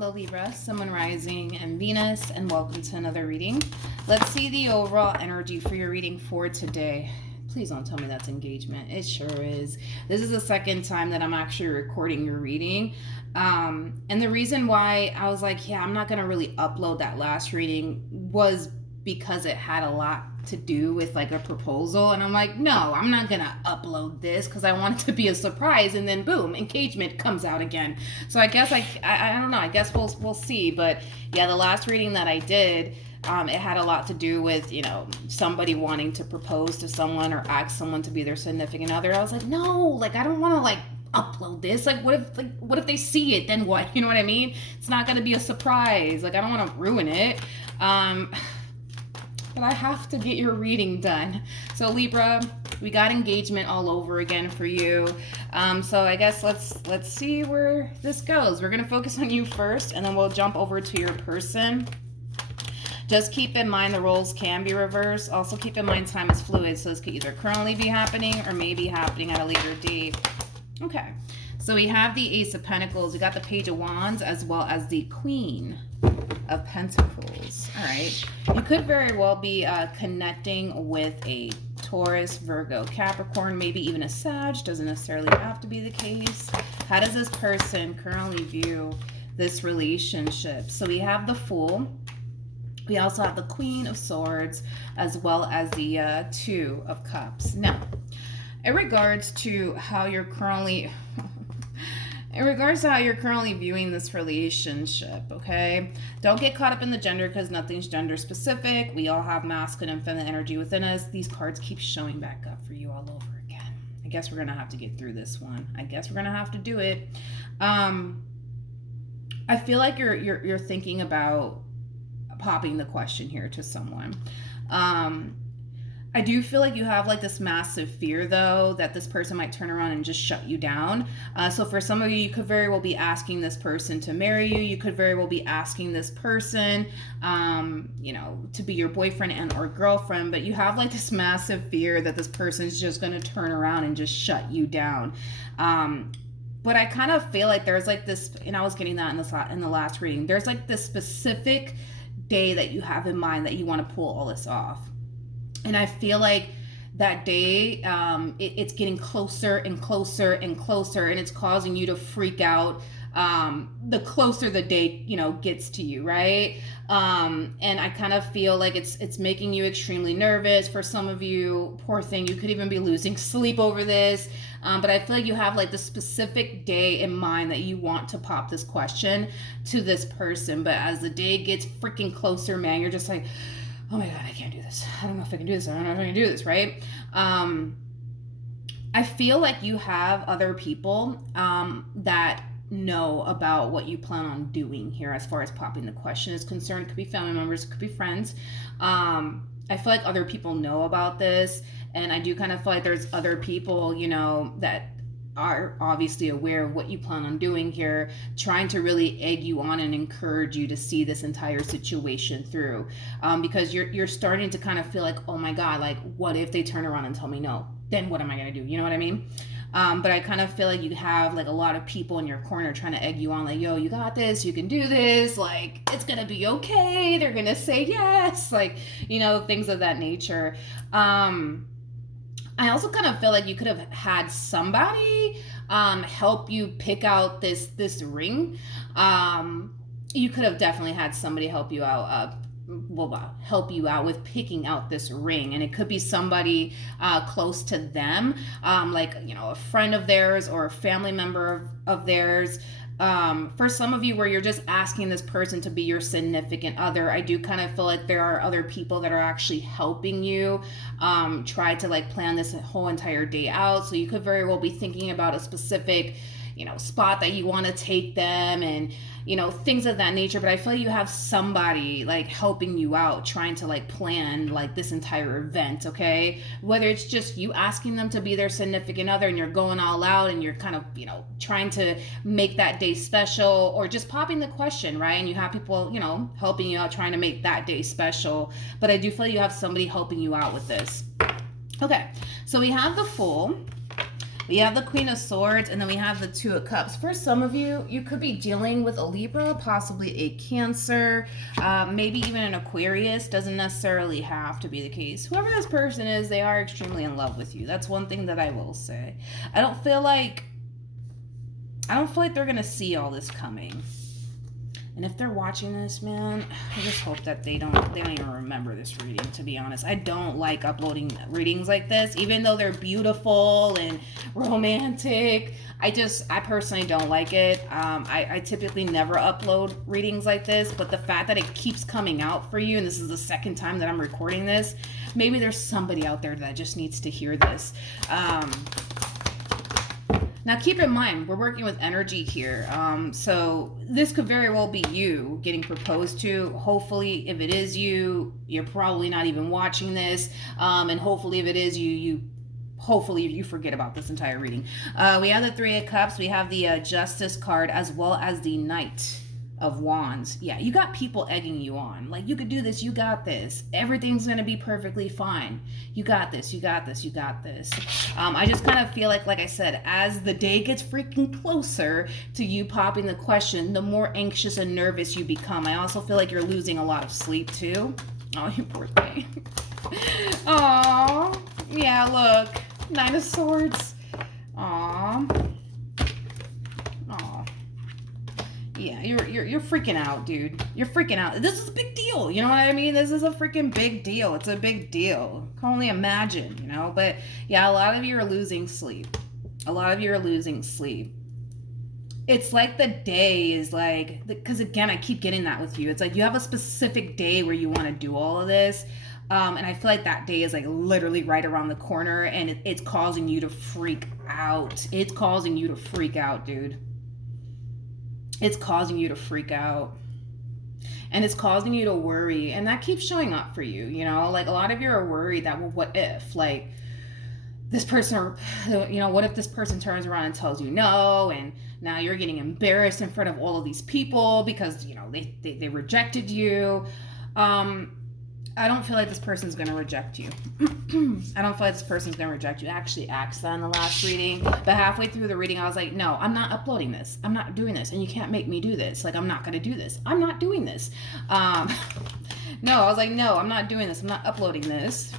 Hello Libra, Sun, Moon, Rising, and Venus, and welcome to another reading. Let's see the overall energy for your reading for today. Please don't tell me that's engagement. It sure is. This is the second time that I'm actually recording your reading. And the reason why I was like, yeah, I'm not going to really upload that last reading was because it had a lot to do with like a proposal, and I'm like, no, I'm not gonna upload this because I want it to be a surprise, and then boom, engagement comes out again. So I guess I don't know, I guess we'll see. But yeah, the last reading that I did, it had a lot to do with, you know, somebody wanting to propose to someone or ask someone to be their significant other. I was like, no, like I don't want to like upload this. Like what if they see it, then what? You know what I mean? It's not gonna be a surprise. Like I don't want to ruin it. But I have to get your reading done. So Libra, we got engagement all over again for you. So I guess let's see where this goes. We're gonna focus on you first, and then we'll jump over to your person. Just keep in mind the roles can be reversed. Also keep in mind time is fluid, so this could either currently be happening or maybe happening at a later date. Okay, so we have the Ace of Pentacles, we got the Page of Wands, as well as the Queen of Pentacles. All right, you could very well be connecting with a Taurus, Virgo, Capricorn, maybe even a Sag. Doesn't necessarily have to be the case. How does this person currently view this relationship? So we have the Fool. We also have the Queen of Swords, as well as the Two of Cups. Now, in regards to how you're currently viewing this relationship, okay? Don't get caught up in the gender because nothing's gender specific. We all have masculine and feminine energy within us. These cards keep showing back up for you all over again. I guess we're gonna have to get through this one. I guess we're gonna have to do it. I feel like you're thinking about popping the question here to someone. I do feel like you have like this massive fear though that this person might turn around and just shut you down. So for some of you, you could very well be asking this person to marry you. You could very well be asking this person, you know, to be your boyfriend and or girlfriend, but you have like this massive fear that this person's just going to turn around and just shut you down. But I kind of feel like there's like this, and I was getting that in the last reading, there's like this specific day that you have in mind that you want to pull all this off. And I feel like that day, it's getting closer and closer and closer, and it's causing you to freak out the closer the day, you know, gets to you, right? And I kind of feel like it's making you extremely nervous. For some of you, poor thing, you could even be losing sleep over this. But I feel like you have like the specific day in mind that you want to pop this question to this person. But as the day gets freaking closer, man, you're just like, oh my God, I can't do this. I don't know if I can do this. I don't know if I can do this, right? I feel like you have other people that know about what you plan on doing here as far as popping the question is concerned. It could be family members, it could be friends. I feel like other people know about this, and I do kind of feel like there's other people, you know, that are obviously aware of what you plan on doing here, trying to really egg you on and encourage you to see this entire situation through, because you're starting to kind of feel like, oh my God, like what if they turn around and tell me no? Then what am I gonna do? You know what I mean? But I kind of feel like you have like a lot of people in your corner trying to egg you on, like, yo, you got this, you can do this, like it's gonna be okay, they're gonna say yes, like, you know, things of that nature. I also kind of feel like you could have had somebody help you pick out this ring. You could have definitely had somebody help you out, help you out with picking out this ring, and it could be somebody close to them, like, you know, a friend of theirs or a family member of theirs. For some of you where you're just asking this person to be your significant other, I do kind of feel like there are other people that are actually helping you try to like plan this whole entire day out. So you could very well be thinking about a specific, you know, spot that you want to take them, and, you know, things of that nature. But I feel like you have somebody like helping you out, trying to like plan like this entire event, okay? Whether it's just you asking them to be their significant other and you're going all out and you're kind of, you know, trying to make that day special, or just popping the question, right? And you have people, you know, helping you out, trying to make that day special. But I do feel like you have somebody helping you out with this. Okay, so we have the Fool. We have the Queen of Swords, and then we have the Two of Cups. For some of you, you could be dealing with a Libra, possibly a Cancer, maybe even an Aquarius. Doesn't necessarily have to be the case. Whoever this person is, they are extremely in love with you. That's one thing that I will say. I don't feel like they're gonna see all this coming. And if they're watching this, man, I just hope that they don't even remember this reading, to be honest. I don't like uploading readings like this, even though they're beautiful and romantic. I personally don't like it. I typically never upload readings like this, but the fact that it keeps coming out for you, and this is the second time that I'm recording this, maybe there's somebody out there that just needs to hear this. Now, keep in mind, we're working with energy here. So this could very well be you getting proposed to. Hopefully, if it is you, you're probably not even watching this. And hopefully, if it is you, hopefully you forget about this entire reading. We have the Three of Cups. We have the Justice card, as well as the Knight of Wands. Yeah, you got people egging you on. Like, you could do this. You got this. Everything's going to be perfectly fine. You got this. You got this. You got this. I just kind of feel like I said, as the day gets freaking closer to you popping the question, the more anxious and nervous you become. I also feel like you're losing a lot of sleep too. Oh, you poor thing. Aw. Yeah, look. Nine of Swords. Aw. Aw. Yeah, you're freaking out, dude. You're freaking out. This is a big deal. You know what I mean? This is a freaking big deal. It's a big deal. Can only imagine, you know? But yeah, a lot of you are losing sleep. A lot of you are losing sleep. It's like the day is like, because again, I keep getting that with you. It's like you have a specific day where you want to do all of this. And I feel like that day is like literally right around the corner, and it's causing you to freak out. It's causing you to freak out, dude. It's causing you to freak out, and it's causing you to worry, and that keeps showing up for you, you know? Like, a lot of you are worried that, well, what if, like, this person, you know, what if this person turns around and tells you no, and now you're getting embarrassed in front of all of these people because, you know, they rejected you. I don't feel like this person's going to reject you. I don't feel like this person's going to reject you. I actually asked that in the last reading, but halfway through the reading, I was like, no, I'm not uploading this. I'm not doing this. And you can't make me do this. Like, I'm not going to do this. I'm not doing this. No, I was like, no, I'm not doing this. I'm not uploading this.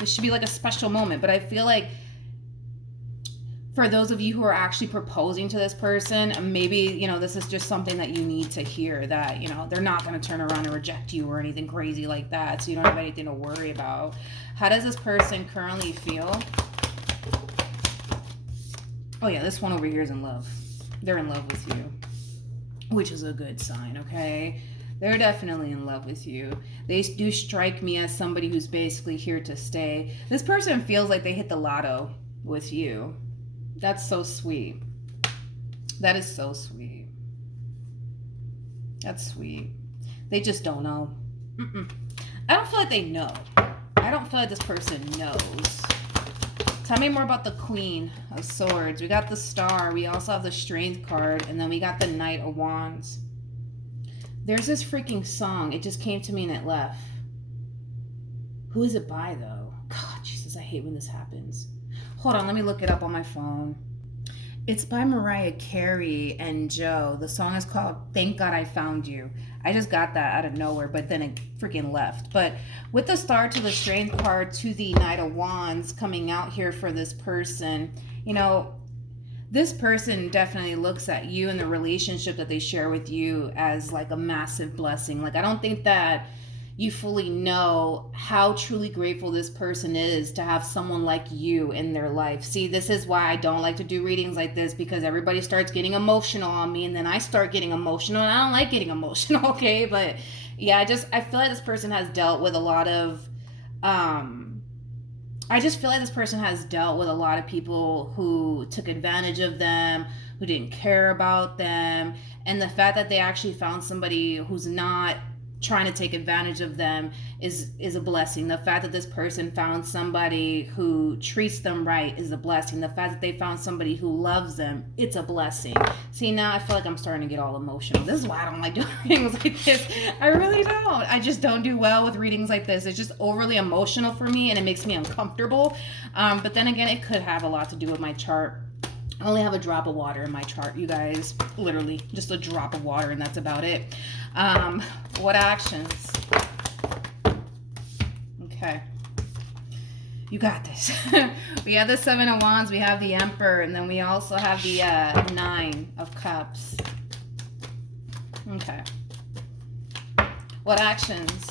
This should be like a special moment. But I feel like for those of you who are actually proposing to this person, maybe, you know, this is just something that you need to hear, that, you know, they're not going to turn around and reject you or anything crazy like that. So you don't have anything to worry about. How does this person currently feel? Oh yeah, this one over here is in love. They're in love with you, which is a good sign, okay? They're definitely in love with you. They do strike me as somebody who's basically here to stay. This person feels like they hit the lotto with you. That's so sweet. That is so sweet. That's sweet. They just don't know. I don't feel like they know. I don't feel like this person knows. Tell me more about the Queen of Swords. We got the Star. We also have the Strength card. And then we got the Knight of Wands. There's this freaking song. It just came to me and it left. Who is it by, though? God, Jesus, I hate when this happens. Hold on, let me look it up on my phone. It's by Mariah Carey and Joe. The song is called Thank God I Found You. I just got that out of nowhere, but then it freaking left. But with the Star to the Strength card to the Knight of Wands coming out here for this person, you know, this person definitely looks at you and the relationship that they share with you as like a massive blessing. Like, I don't think that you fully know how truly grateful this person is to have someone like you in their life. See, this is why I don't like to do readings like this, because everybody starts getting emotional on me, and then I start getting emotional, and I don't like getting emotional, okay? But yeah, I feel like this person has dealt with a lot of, I just feel like this person has dealt with a lot of people who took advantage of them, who didn't care about them, and the fact that they actually found somebody who's not trying to take advantage of them is a blessing. The fact that this person found somebody who treats them right is a blessing. The fact that they found somebody who loves them, it's a blessing. See, now I feel like I'm starting to get all emotional. This is why I don't like doing readings like this. I really don't. I just don't do well with readings like this. It's just overly emotional for me, and it makes me uncomfortable. But then again, it could have a lot to do with my chart. I only have a drop of water in my chart, you guys. Literally, just a drop of water, and that's about it. What actions? Okay. You got this. We have the Seven of Wands, we have the Emperor, and then we also have the Nine of Cups. Okay. What actions?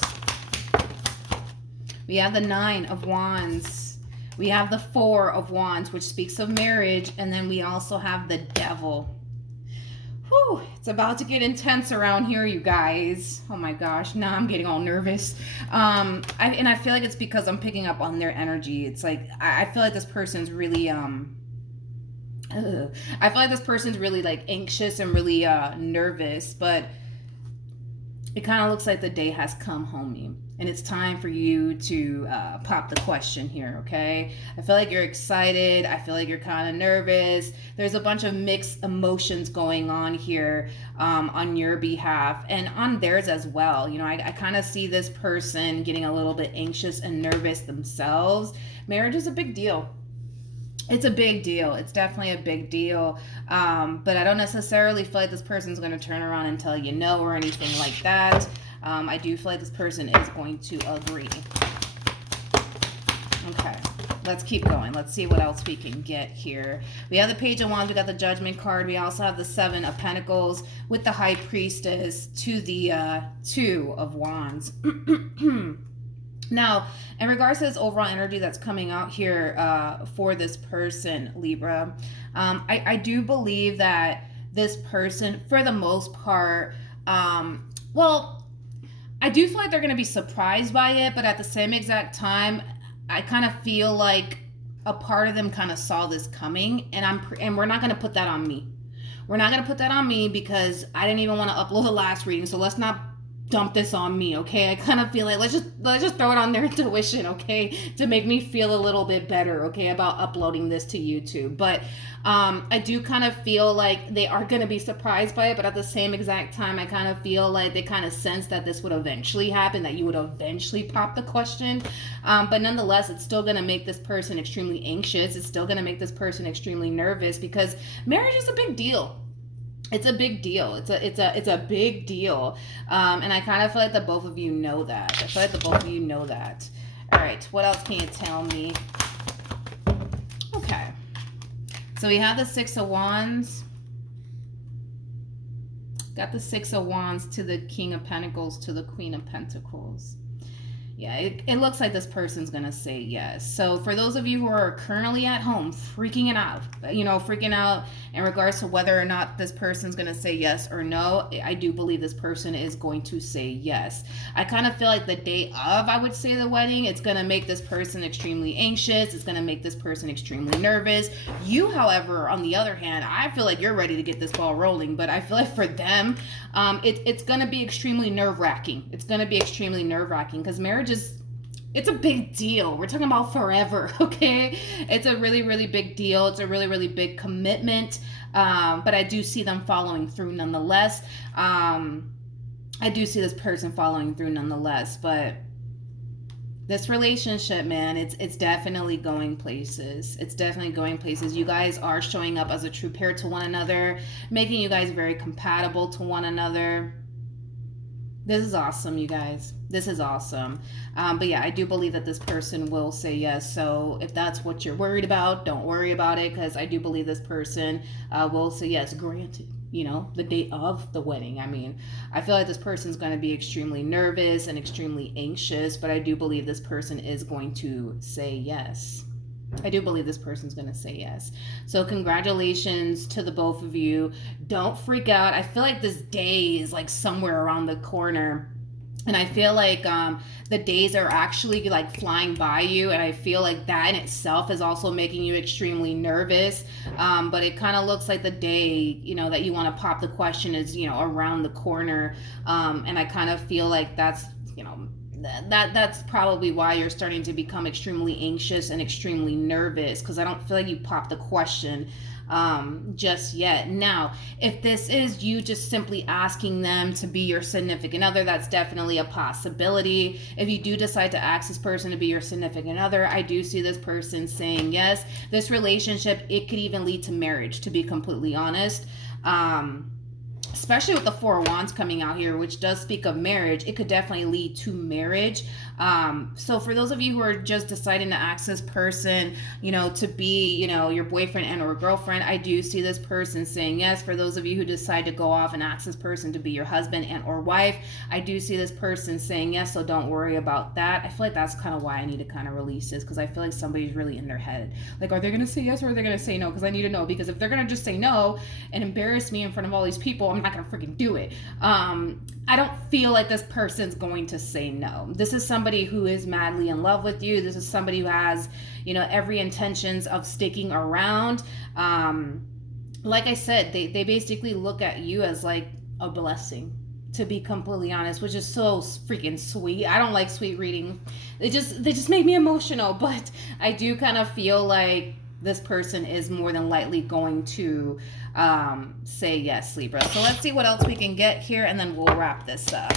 We have the Nine of Wands. We have the Four of Wands, which speaks of marriage, and then we also have the Devil. Whew, it's about to get intense around here, you guys. Oh my gosh, now I'm getting all nervous. I feel like it's because I'm picking up on their energy. It's like, I feel like this person's really, I feel like this person's really like anxious and really nervous, but it kind of looks like the day has come, homie. And it's time for you to pop the question here, okay? I feel like you're excited. I feel like you're kind of nervous. There's a bunch of mixed emotions going on here on your behalf and on theirs as well. You know, I kind of see this person getting a little bit anxious and nervous themselves. Marriage is a big deal. It's a big deal. It's definitely a big deal. But I don't necessarily feel like this person's going to turn around and tell you no or anything like that. I do feel like this person is going to agree. Okay, let's keep going. Let's see what else we can get here. We have the Page of Wands. We got the Judgment card. We also have the Seven of Pentacles with the High Priestess to the Two of Wands. Now, in regards to this overall energy that's coming out here for this person, Libra, I do believe that this person, for the most part, well, I do feel like they're going to be surprised by it, but at the same exact time, I kind of feel like a part of them kind of saw this coming, and we're not going to put that on me. We're not going to put that on me because I didn't even want to upload the last reading, so let's not dump this on me, okay? I kind of feel like let's just throw it on their intuition, okay, to make me feel a little bit better, okay, about uploading this to YouTube. But I do kind of feel like they are going to be surprised by it, but at the same exact time, I kind of feel like they kind of sense that this would eventually happen, that you would eventually pop the question. But nonetheless, it's still going to make this person extremely anxious. It's still going to make this person extremely nervous because marriage is a big deal. It's a big deal. It's a big deal. And I kind of feel like the both of you know that. I feel like the both of you know that. All right. What else can you tell me? Okay. So we have the Six of Wands. Got the Six of Wands to the King of Pentacles to the Queen of Pentacles. Yeah, it looks like this person's going to say yes. So for those of you who are currently at home freaking out in regards to whether or not this person's going to say yes or no, I do believe this person is going to say yes. I kind of feel like the day of, I would say, the wedding, it's going to make this person extremely anxious. It's going to make this person extremely nervous. You, however, on the other hand, I feel like you're ready to get this ball rolling, but I feel like for them, it's going to be extremely nerve-wracking. It's going to be extremely nerve-wracking because marriage it's a big deal. We're talking about forever, okay? It's a really, really big deal. It's a really, really big commitment. But I do see them following through nonetheless. I do see this person following through nonetheless. But this relationship, man, it's definitely going places. It's definitely going places. You guys are showing up as a true pair to one another, making you guys very compatible to one another. This is awesome, you guys. This is awesome. But yeah, I do believe that this person will say yes. So if that's what you're worried about, don't worry about it, because I do believe this person will say yes, granted, you know, the date of the wedding. I mean, I feel like this person's going to be extremely nervous and extremely anxious, but I do believe this person is going to say yes. I do believe this person's going to say yes. So congratulations to the both of you. Don't freak out. I feel like this day is like somewhere around the corner. And I feel like the days are actually like flying by you. And I feel like that in itself is also making you extremely nervous. But it kind of looks like the day, you know, that you want to pop the question is, you know, around the corner. And I kind of feel like that's, you know, that's probably why you're starting to become extremely anxious and extremely nervous, because I don't feel like you popped the question just yet. Now, if this is you just simply asking them to be your significant other, that's definitely a possibility. If you do decide to ask this person to be your significant other, I do see this person saying yes. This relationship, it could even lead to marriage, to be completely honest. Especially with the Four of Wands coming out here, which does speak of marriage, it could definitely lead to marriage. So for those of you who are just deciding to ask this person, to be, your boyfriend and or girlfriend, I do see this person saying yes. For those of you who decide to go off and ask this person to be your husband and or wife, I do see this person saying yes, so don't worry about that. I feel like that's kind of why I need to kind of release this, because I feel like somebody's really in their head. Like, are they going to say yes or are they going to say no? Because I need to know, because if they're going to just say no and embarrass me in front of all these people, I'm not going to freaking do it. I don't feel like this person's going to say no. This is somebody who is madly in love with you. This is somebody who has, every intentions of sticking around. Like I said, they basically look at you as like a blessing, to be completely honest, which is so freaking sweet. I don't like sweet reading. They just make me emotional, but I do kind of feel like this person is more than likely going to say yes, Libra. So let's see what else we can get here, and then we'll wrap this up.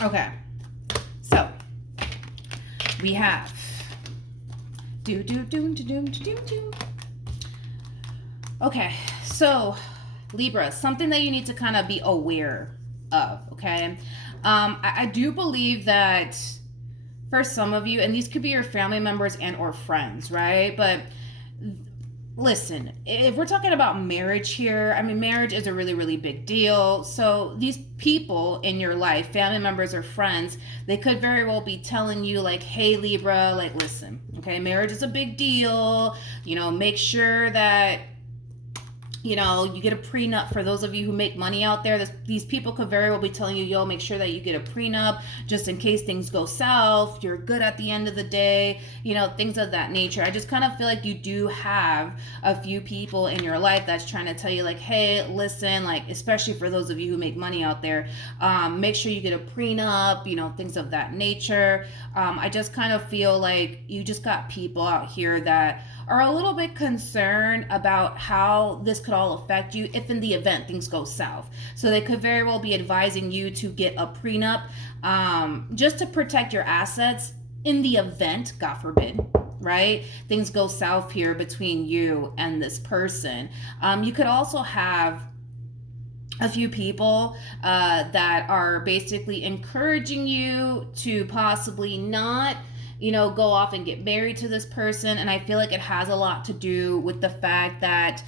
Okay, so we have okay, so Libra, something that you need to kind of be aware of, okay? I do believe that for some of you, and these could be your family members and or friends, right? But listen, if we're talking about marriage here, I mean, marriage is a really, really big deal. So these people in your life, family members or friends, they could very well be telling you like, hey, Libra, like, listen, okay, marriage is a big deal. Make sure that you get a prenup. For those of you who make money out there, these people could very well be telling you, yo, make sure that you get a prenup just in case things go south. You're good at the end of the day, things of that nature. I just kind of feel like you do have a few people in your life that's trying to tell you like, hey, listen, like, especially for those of you who make money out there, make sure you get a prenup, things of that nature. I just kind of feel like you just got people out here that are a little bit concerned about how this could all affect you if in the event things go south. So they could very well be advising you to get a prenup just to protect your assets in the event, God forbid, right, things go south here between you and this person. You could also have a few people that are basically encouraging you to possibly not go off and get married to this person. And I feel like it has a lot to do with the fact that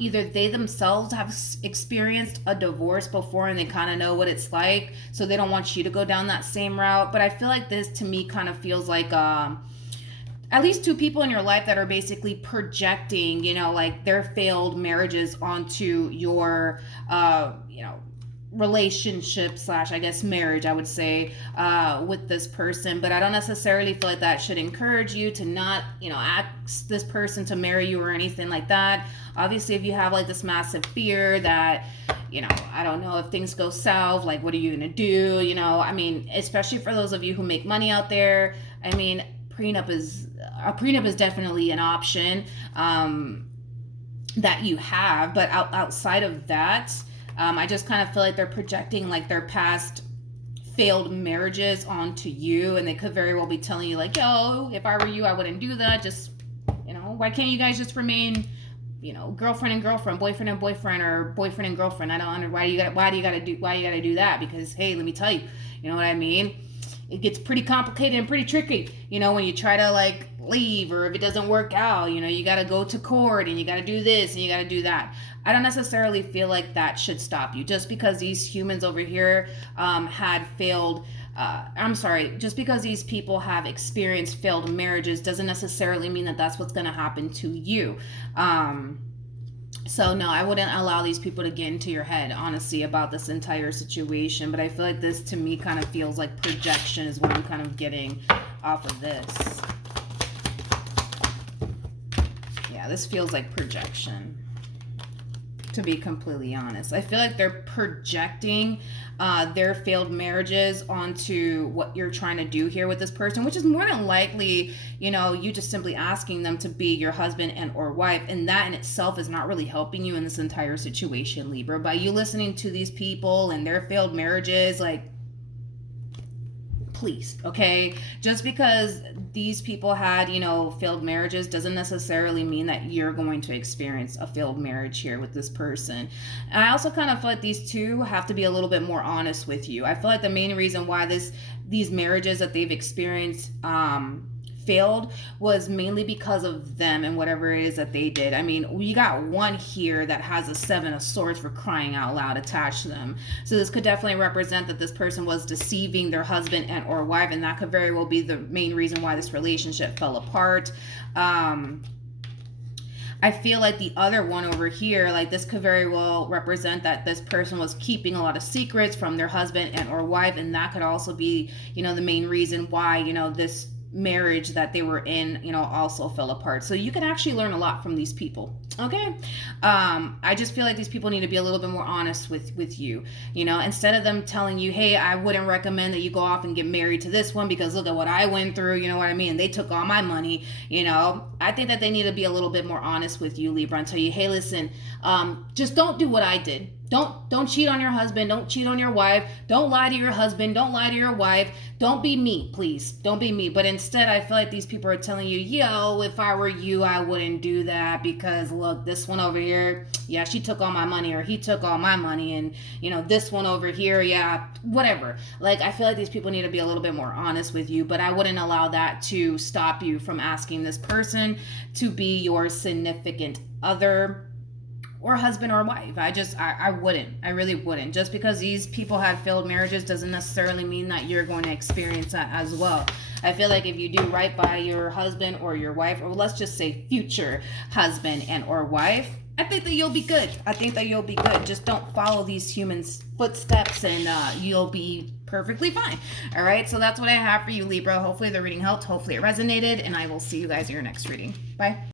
either they themselves have experienced a divorce before and they kind of know what it's like, so they don't want you to go down that same route. But I feel like this to me kind of feels like at least two people in your life that are basically projecting, like their failed marriages onto your relationship / I guess marriage, I would say, with this person. But I don't necessarily feel like that should encourage you to not ask this person to marry you or anything like that. Obviously, if you have like this massive fear that I don't know, if things go south, like what are you gonna do, I mean, especially for those of you who make money out there, I mean, a prenup is definitely an option that you have. But outside of that, I just kind of feel like they're projecting like their past failed marriages onto you, and they could very well be telling you like, yo, if I were you, I wouldn't do that. Just, why can't you guys just remain, girlfriend and girlfriend, boyfriend and boyfriend, or boyfriend and girlfriend? I don't understand why you gotta do that? Because hey, let me tell you, you know what I mean? It gets pretty complicated and pretty tricky, when you try to like leave, or if it doesn't work out, you got to go to court and you got to do this and you got to do that. I don't necessarily feel like that should stop you. Just because these humans over here just because these people have experienced failed marriages doesn't necessarily mean that that's what's going to happen to you. So no, I wouldn't allow these people to get into your head, honestly, about this entire situation. But I feel like this to me kind of feels like projection is what I'm kind of getting off of this. Yeah, this feels like projection to be completely honest. I feel like they're projecting their failed marriages onto what you're trying to do here with this person, which is more than likely, you just simply asking them to be your husband and or wife. And that in itself is not really helping you in this entire situation, Libra. By you listening to these people and their failed marriages, like, please, okay? Just because these people had, failed marriages doesn't necessarily mean that you're going to experience a failed marriage here with this person. And I also kind of feel like these two have to be a little bit more honest with you. I feel like the main reason why these marriages that they've experienced failed was mainly because of them and whatever it is that they did. I mean, we got one here that has a 7 of swords, for crying out loud, attached to them. So this could definitely represent that this person was deceiving their husband and or wife, and that could very well be the main reason why this relationship fell apart. I feel like the other one over here, like, this could very well represent that this person was keeping a lot of secrets from their husband and or wife, and that could also be, the main reason why, this marriage that they were in, also fell apart. So you can actually learn a lot from these people. Okay. I just feel like these people need to be a little bit more honest with you, instead of them telling you, hey, I wouldn't recommend that you go off and get married to this one because look at what I went through, you know what I mean? They took all my money, I think that they need to be a little bit more honest with you, Libra, and tell you, hey, listen, just don't do what I did. Don't cheat on your husband. Don't cheat on your wife. Don't lie to your husband. Don't lie to your wife. Don't be me, please. Don't be me. But instead, I feel like these people are telling you, if I were you, I wouldn't do that because look, this one over here, yeah, she took all my money, or he took all my money, and this one over here, yeah, whatever. Like, I feel like these people need to be a little bit more honest with you, but I wouldn't allow that to stop you from asking this person to be your significant other or husband or wife. I wouldn't. I really wouldn't. Just because these people had failed marriages doesn't necessarily mean that you're going to experience that as well. I feel like if you do right by your husband or your wife, or let's just say future husband and or wife, I think that you'll be good. Just don't follow these humans' footsteps and you'll be perfectly fine. All right. So that's what I have for you, Libra. Hopefully the reading helped. Hopefully it resonated, and I will see you guys in your next reading. Bye.